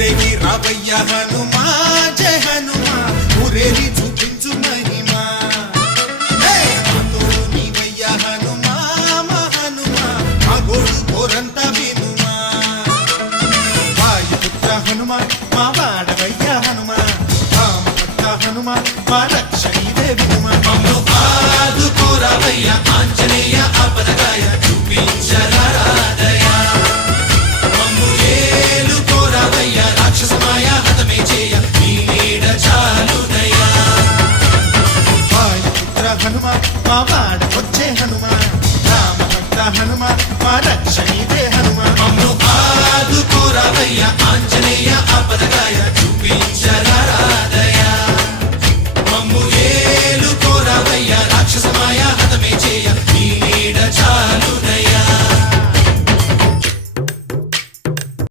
ఊరేగి రావయ్య హనుమా జయ హనుమా ఊరేగి చూపించు మహిమా తోడు నీవయ్య హనుమా మా హనుమా మా గోడు కోరంత వినుమా వాయుపుత్ర హనుమా మా వాడవయ్య హనుమా రామభక్త హనుమా మా రక్షణీవే వినుమా మమ్ము ఆదుకోరావయ్య ఆంజనేయ ఆపదగాయ చూపించరారా